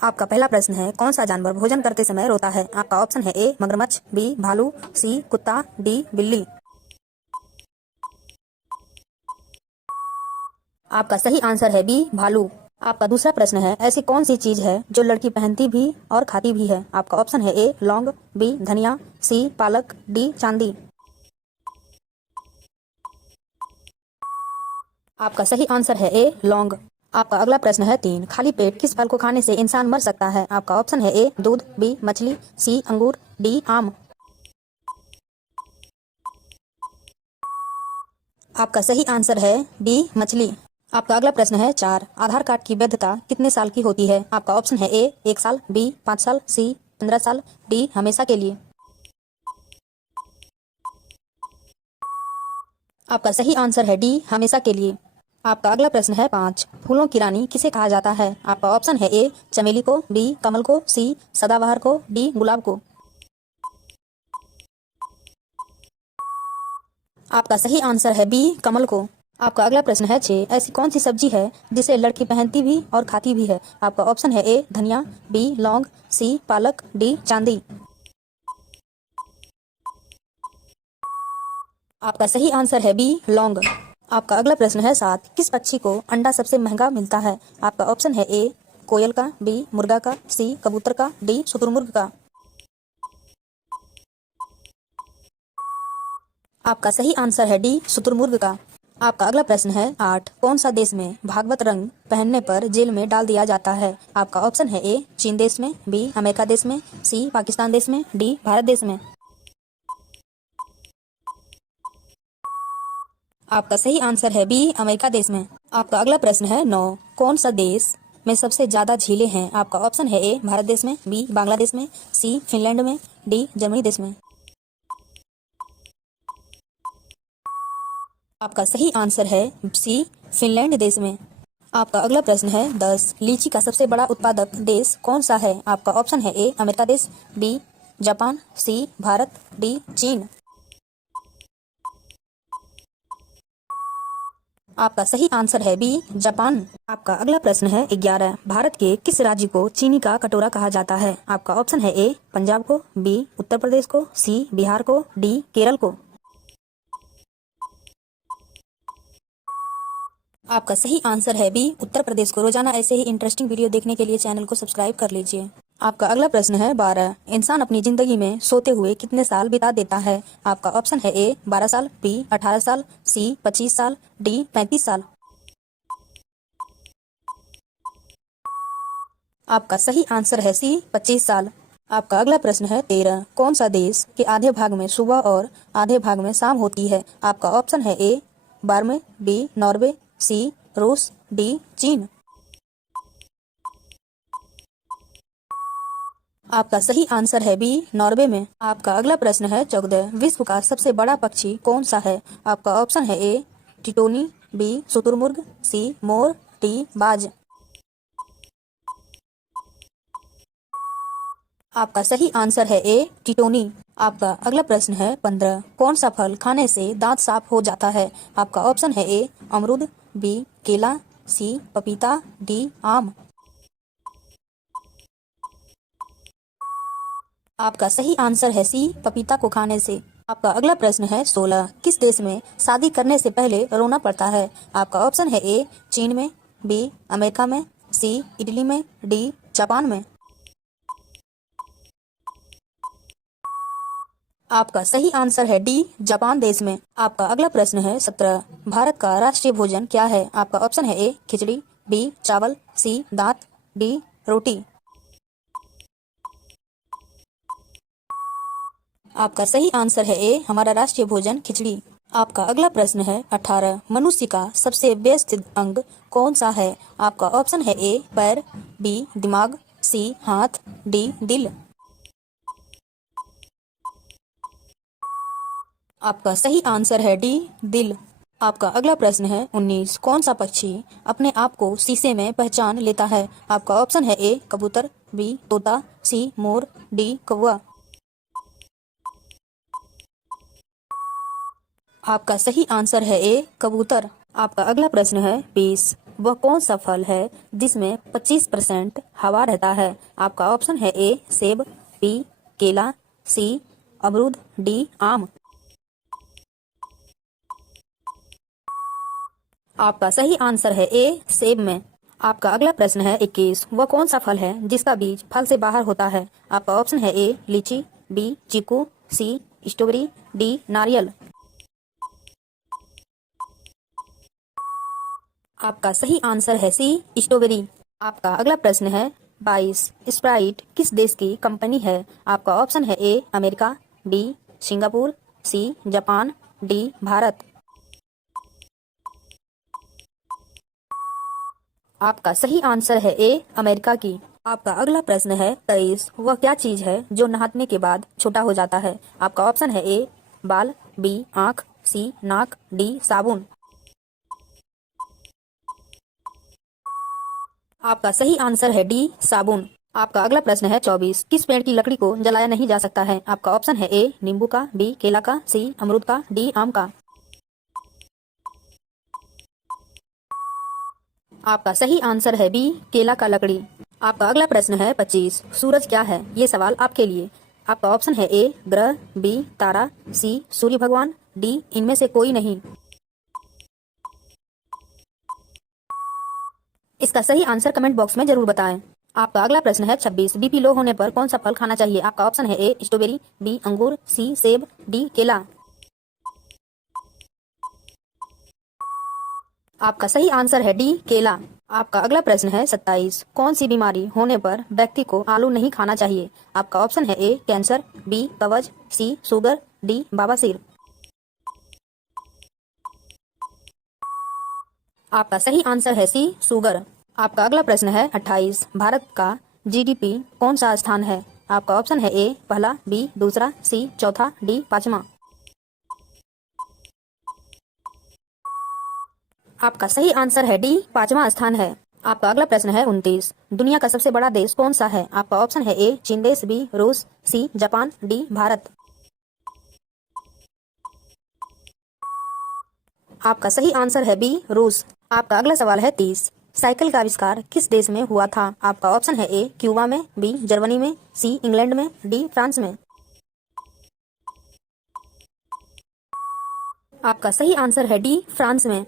आपका पहला प्रश्न है, कौन सा जानवर भोजन करते समय रोता है? आपका ऑप्शन है ए मगरमच्छ, बी भालू, सी कुत्ता, डी बिल्ली। आपका सही आंसर है बी भालू। आपका दूसरा प्रश्न है, ऐसी कौन सी चीज है जो लड़की पहनती भी और खाती भी है? आपका ऑप्शन है ए लौंग, बी धनिया, सी पालक, डी चांदी। आपका सही आंसर है ए लौंग। आपका अगला प्रश्न है 3, खाली पेट किस फल को खाने से इंसान मर सकता है? आपका ऑप्शन है ए दूध, बी मछली, सी अंगूर, डी आम। आपका सही आंसर है बी मछली। आपका अगला प्रश्न है 4, आधार कार्ड की वैधता कितने साल की होती है? आपका ऑप्शन है ए 1 साल, बी 5 साल, सी 15 साल, डी हमेशा के लिए। आपका सही आंसर है डी हमेशा के लिए। आपका अगला प्रश्न है 5, फूलों की रानी किसे कहा जाता है? आपका ऑप्शन है ए चमेली को, बी कमल को, सी सदाबहार को, डी गुलाब को। आपका सही आंसर है बी कमल को। आपका अगला प्रश्न है 6, ऐसी कौन सी सब्जी है जिसे लड़की पहनती भी और खाती भी है? आपका ऑप्शन है ए धनिया, बी लौंग, सी पालक, डी चांदी। आपका सही आंसर है बी लौंग। आपका अगला प्रश्न है 7, किस पक्षी को अंडा सबसे महंगा मिलता है? आपका ऑप्शन है ए कोयल का, बी मुर्गा का, सी कबूतर का, डी शुतुरमुर्ग का। आपका सही आंसर है डी शुतुरमुर्ग का। आपका अगला प्रश्न है 8, कौन सा देश में भागवत रंग पहनने पर जेल में डाल दिया जाता है? आपका ऑप्शन है ए चीन देश में, बी अमेरिका देश में, सी पाकिस्तान देश में, डी भारत देश में। आपका सही आंसर है बी अमेरिका देश में। आपका अगला प्रश्न है 9, कौन सा देश में सबसे ज्यादा झीलें हैं? आपका ऑप्शन है ए भारत देश में, बी बांग्लादेश में, सी फिनलैंड में, डी जर्मनी देश में। आपका सही आंसर है सी फिनलैंड देश में। आपका अगला प्रश्न है 10, लीची का सबसे बड़ा उत्पादक देश कौन सा है? आपका ऑप्शन है ए अमेरिका देश, बी जापान, सी भारत, डी चीन। आपका सही आंसर है बी जापान। आपका अगला प्रश्न है 11, भारत के किस राज्य को चीनी का कटोरा कहा जाता है? आपका ऑप्शन है ए पंजाब को, बी उत्तर प्रदेश को, सी बिहार को, डी केरल को। आपका सही आंसर है बी उत्तर प्रदेश को। रोजाना ऐसे ही इंटरेस्टिंग वीडियो देखने के लिए चैनल को सब्सक्राइब कर लीजिए। आपका अगला प्रश्न है 12, इंसान अपनी जिंदगी में सोते हुए कितने साल बिता देता है? आपका ऑप्शन है ए 12 साल, बी 18 साल, सी 25 साल, डी 35 साल। आपका सही आंसर है सी 25 साल। आपका अगला प्रश्न है 13, कौन सा देश के आधे भाग में सुबह और आधे भाग में शाम होती है? आपका ऑप्शन है ए बर्मा, बी नॉर्वे, सी रूस, डी चीन। आपका सही आंसर है बी नॉर्वे में। आपका अगला प्रश्न है 14, विश्व का सबसे बड़ा पक्षी कौन सा है? आपका ऑप्शन है ए टिटोनी, बी शुतुरमुर्ग, सी मोर, डी बाज। आपका सही आंसर है ए टिटोनी। आपका अगला प्रश्न है 15, कौन सा फल खाने से दांत साफ हो जाता है? आपका ऑप्शन है ए अमरूद, बी केला, सी पपीता, डी आम। आपका सही आंसर है सी पपीता को खाने से। आपका अगला प्रश्न है 16, किस देश में शादी करने से पहले रोना पड़ता है? आपका ऑप्शन है ए चीन में, बी अमेरिका में, सी इटली में, डी जापान में। आपका सही आंसर है डी जापान देश में। आपका अगला प्रश्न है 17, भारत का राष्ट्रीय भोजन क्या है? आपका ऑप्शन है ए खिचड़ी, बी चावल, सी दाल, डी रोटी। आपका सही आंसर है ए हमारा राष्ट्रीय भोजन खिचड़ी। आपका अगला प्रश्न है 18, मनुष्य का सबसे व्यस्त अंग कौन सा है? आपका ऑप्शन है ए पैर, बी दिमाग, सी हाथ, डी दिल। आपका सही आंसर है डी दिल। आपका अगला प्रश्न है 19, कौन सा पक्षी अपने आप को शीशे में पहचान लेता है? आपका ऑप्शन है ए कबूतर, बी तोता, सी मोर, डी कौवा। आपका सही आंसर है ए कबूतर। आपका अगला प्रश्न है 20, वह कौन सा फल है जिसमें 25% हवा रहता है? आपका ऑप्शन है ए सेब, बी केला, सी अमरूद, डी आम। आपका सही आंसर है ए सेब में। आपका अगला प्रश्न है 21। वह कौन सा फल है जिसका बीज फल से बाहर होता है? आपका ऑप्शन है ए लीची, बी चीकू, सी स्ट्रॉबेरी, डी नारियल। आपका सही आंसर है सी स्ट्रॉबेरी। आपका अगला प्रश्न है 22। स्प्राइट किस देश की कंपनी है? आपका ऑप्शन है A America, B Singapore, C Japan, D Bharat. आपका सही आंसर है ए अमेरिका की। आपका अगला प्रश्न है 23। वह क्या चीज है जो नहाने के बाद छोटा हो जाता है? आपका ऑप्शन है ए बाल, बी आंख, सी नाक, डी साबुन। आपका सही आंसर है डी साबुन। आपका अगला प्रश्न है 24। किस पेड़ की लकड़ी को जलाया नहीं जा सकता है? आपका ऑप्शन है ए नींबू का, बी केला का, सी अमरूद का, डी आम का। आपका सही आंसर है बी केला का लकड़ी। आपका अगला प्रश्न है 25। सूरज क्या है? ये सवाल आपके लिए। आपका ऑप्शन है ए ग्रह, बी तारा, सी सूर्य भगवान, डी इनमें से कोई नहीं। इसका सही आंसर कमेंट बॉक्स में जरूर बताएं। आपका अगला प्रश्न है 26। बीपी लो होने पर कौन सा फल खाना चाहिए? आपका ऑप्शन है ए स्ट्रॉबेरी, बी अंगूर, सी सेब, डी केला। आपका सही आंसर है डी केला। आपका अगला प्रश्न है 27। कौन सी बीमारी होने पर व्यक्ति को आलू नहीं खाना चाहिए? आपका ऑप्शन है ए कैंसर, बी कब्ज, सी शुगर, डी बवासीर। आपका सही आंसर है सी शुगर। आपका अगला प्रश्न है 28। भारत का जीडीपी कौन सा स्थान है? आपका ऑप्शन है ए पहला, बी दूसरा, सी चौथा, डी पांचवा। आपका सही आंसर है डी पांचवा स्थान है। आपका अगला प्रश्न है 29। दुनिया का सबसे बड़ा देश कौन सा है? आपका ऑप्शन है ए चीन देश, बी रूस, सी जापान, डी भारत। आपका सही आंसर है बी रूस। आपका अगला सवाल है 30। साइकिल का आविष्कार किस देश में हुआ था? आपका ऑप्शन है ए क्यूबा में, बी जर्मनी में, सी इंग्लैंड में, डी फ्रांस में। आपका सही आंसर है डी फ्रांस में।